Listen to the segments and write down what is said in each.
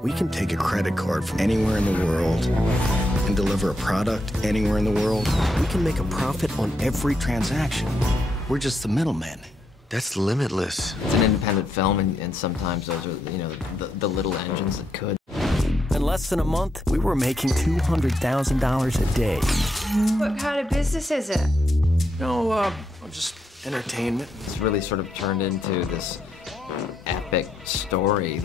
We can take a credit card from anywhere in the world and deliver a product anywhere in the world. We can make a profit on every transaction. We're just the middlemen. That's limitless. It's an independent film, and sometimes those are, you know, the little engines that could. In less than a month, we were making $200,000 a day. What kind of business is it? No, just entertainment. It's really sort of turned into this epic story.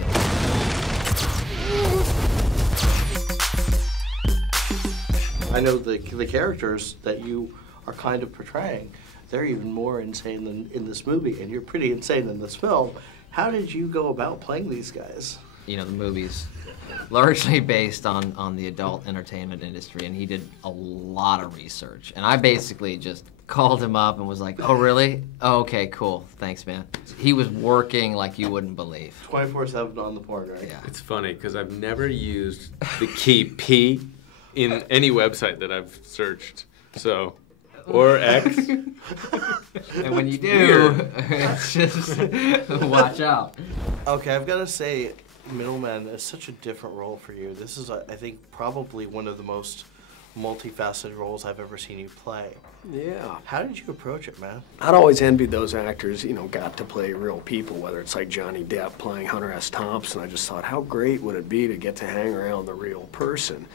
I know the characters that you are kind of portraying, they're even more insane than in this movie, and you're pretty insane in this film. How did you go about playing these guys? You know, the movie's largely based on the adult entertainment industry, and he did a lot of research. And I basically just called him up and was like, oh, really? Oh, okay, cool. Thanks, man. He was working like you wouldn't believe. 24/7 on the porn, right? Yeah. It's funny, because I've never used the key P in any website that I've searched, so, or X. And when you do, it's just, watch out. Okay, I've got to say, Middleman is such a different role for you. This is, I think, probably one of the most multifaceted roles I've ever seen you play. Yeah. How did you approach it, man? I'd always envied those actors, you know, got to play real people, whether it's like Johnny Depp playing Hunter S. Thompson. I just thought, how great would it be to get to hang around the real person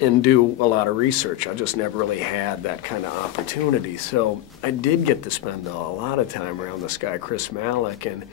and do a lot of research. I just never really had that kind of opportunity. So I did get to spend a lot of time around this guy, Chris Malick, and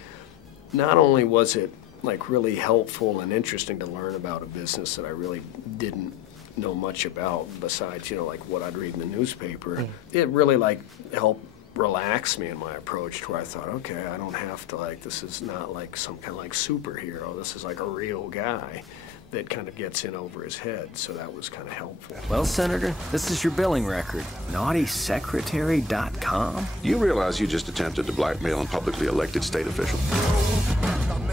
not only was it like really helpful and interesting to learn about a business that I really didn't know much about besides, you know, like what I'd read in the newspaper. It really like helped relax me in my approach to where I thought, okay, I don't have to like, this is not like some kind of like superhero. This is like a real guy that kind of gets in over his head, so that was kind of helpful. Well, Senator, this is your billing record. NaughtySecretary.com. You realize you just attempted to blackmail a publicly elected state official?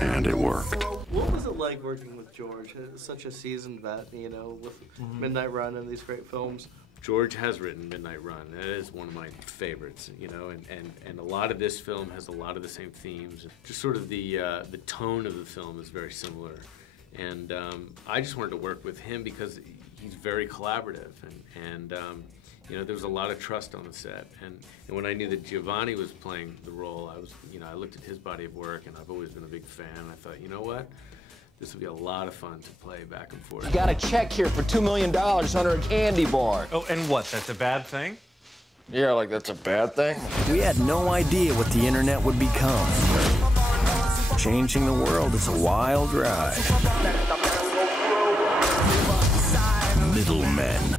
And it worked. What was it like working with George? Such a seasoned vet, you know, with Midnight Run and these great films. George has written Midnight Run. That is one of my favorites, you know, and a lot of this film has a lot of the same themes. Just sort of the tone of the film is very similar. And I just wanted to work with him because he's very collaborative, and you know, there was a lot of trust on the set. And when I knew that Giovanni was playing the role, I was, you know, I looked at his body of work, and I've always been a big fan. I thought, you know what, this would be a lot of fun to play back and forth. You got a check here for $2 million under a candy bar. Oh, and what? That's a bad thing? Yeah, like that's a bad thing. We had no idea what the internet would become. Changing the world is a wild ride. Middlemen.